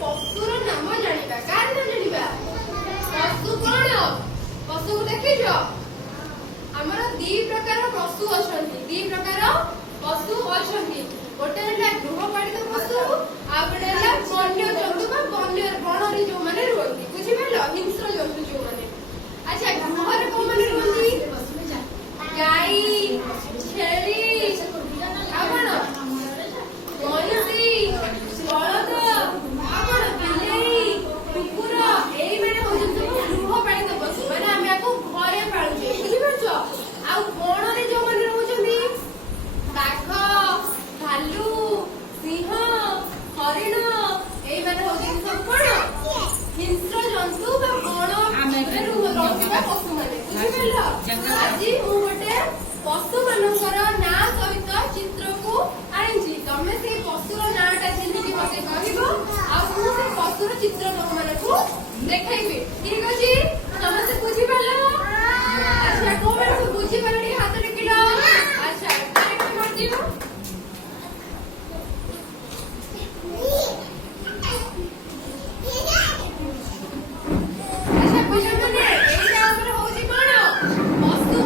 ପଶୁର ନାମ ଜାଣିବା। କାହାର ନାମ ଜାଣିବା? ପଶୁ କଣ? ପଶୁକୁ ଦେଖିଛ? ଆମର ଦି ପ୍ରକାର ପଶୁ ଅଛନ୍ତି। ଦି ପ୍ରକାର ପଶୁ ଅଛନ୍ତି। ଗୋଟେ ହେଲା ଗୃହପାଳିତ ପଶୁ, ଆଉ ଗୋଟେ ହେଲା ବନ୍ୟ ଜନ୍ତୁ ବା ବଣରେ ଯୋଉମାନେ ରୁହନ୍ତି। ବୁଝିପାରିଲ? ହିଂସ୍ର ଜନ୍ତୁ ଯୋଉମାନେ। ଆଚ୍ଛା, ଗୃହରେ କୋଉମାନେ ରୁହନ୍ତି? ଗାଈ, ଛେଳି, ଆଉ କଣ? ମଇଁଷି, ବଳଦ, ଆଉ କଣ? ବିଲେଇ, କୁକୁର, ଏଇମାନେ ହଉଛନ୍ତି ସବୁ ଗୃହପାଳିତ ପଶୁ। ମାନେ ଆମେ ଆକୁ ଘରେ ପାଳୁଛେ। ବୁଝିପାରୁଛ? ଆଉ ବଣରେ ଯୋଉମାନେ ରହୁଛନ୍ତି ବାଘ, ଭାଲୁ, ସିଂହ, ହରିଣ, ଏଇମାନେ ହଉଛନ୍ତି ସବୁ କଣ? ହିଂସ୍ର ଜନ୍ତୁ ବା ବଣରେ ରହୁଥିବା ପଶୁମାନେ। ବୁଝିପାରିଲ? ଆଜି ମୁଁ ଗୋଟେ ପଶୁ ମାନଙ୍କର ନାଁ ସହିତ ଚିତ୍ରକୁ ଆଣିଛି। ତମେ ସେଇ ପଶୁର ନାଁଟା ଚିହ୍ନିକି ମତେ କହିବ, ଆଉ ମୁଁ ସେ ପଶୁର ଚିତ୍ର ତମମାନଙ୍କୁ ଦେଖେଇବି। ଠିକ ଅଛି? ସମସ୍ତେ ବୁଝିପାରିଲ? ଆଚ୍ଛା, କୋଉମାନେ ସବୁ ବୁଝିପାରିଲ ଟିକେ ହାତ ଟେକିଲ। ଆଚ୍ଛା, କାରେକ୍ଟ କରିଦିଅ। ଆଚ୍ଛା ପିଲାମାନେ, ଏଇଟା ଆମର ହଉଛି କଣ? ପଶୁ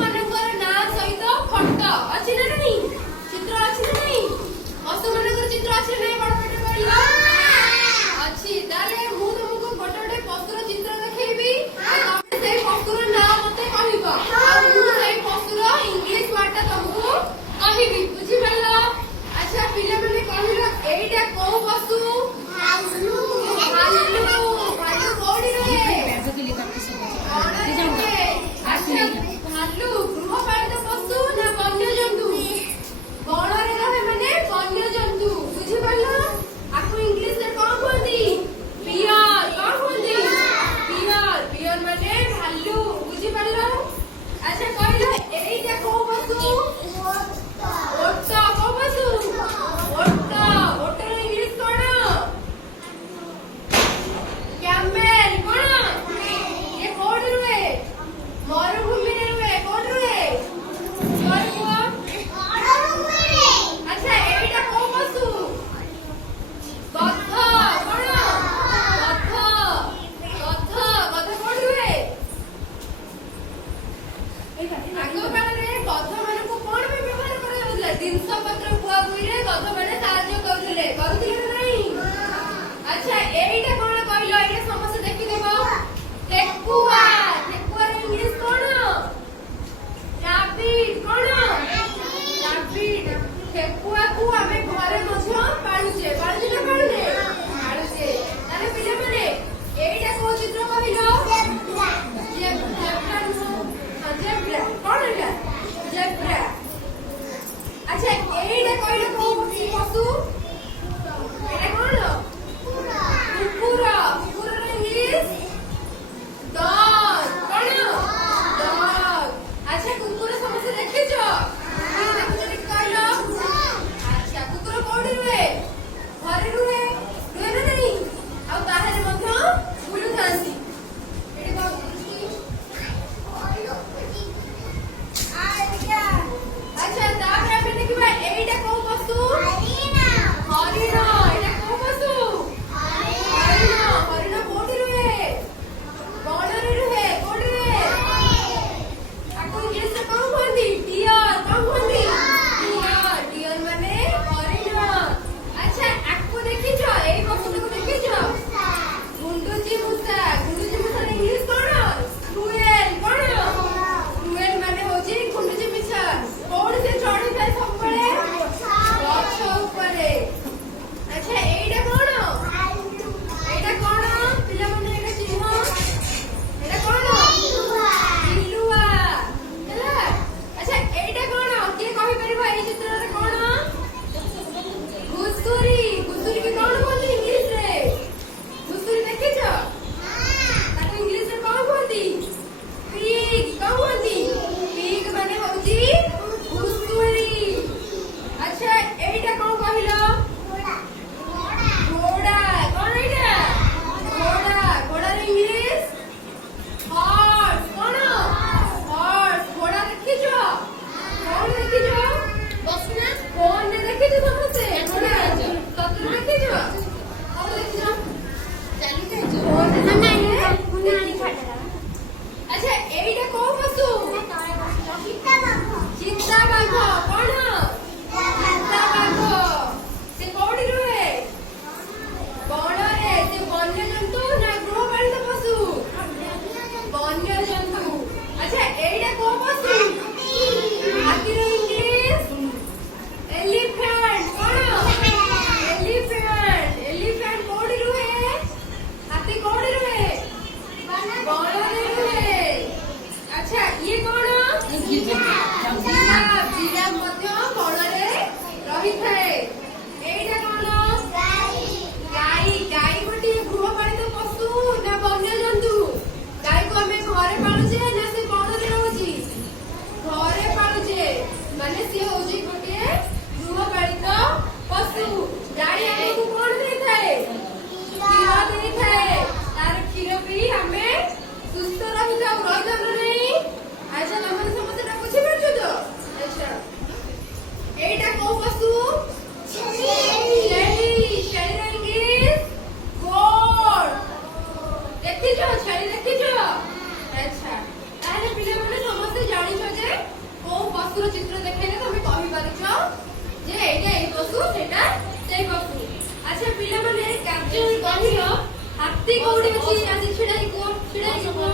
हाथी कोडी अछि आसी छिडाई को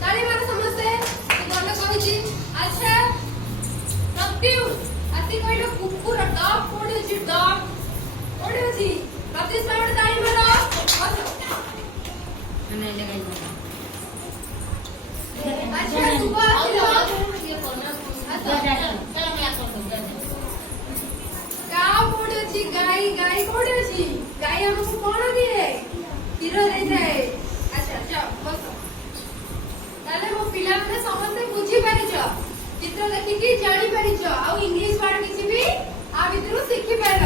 ताली मार समझते कोन कहै छी अच्छा प्रत्युष हाथी कहलो कुकुर डॉग कोडी अछि डॉग कोडी अछि प्रत्युष मार ताली मार नहीं लगाई अच्छा सुबह आसिलो गाय कोडी अछि गाय कोडी अछि गाय हमको कोन दिए କ୍ଷୀର ଦେଇଥାଏ अच्छा जाओ बस ताले मो पिला माने समस्त बुझी परिछ चित्र देखि कि जानि परिछ आ इंग्लिश वर्ड किछि भी आ भितरु सिखि पाइल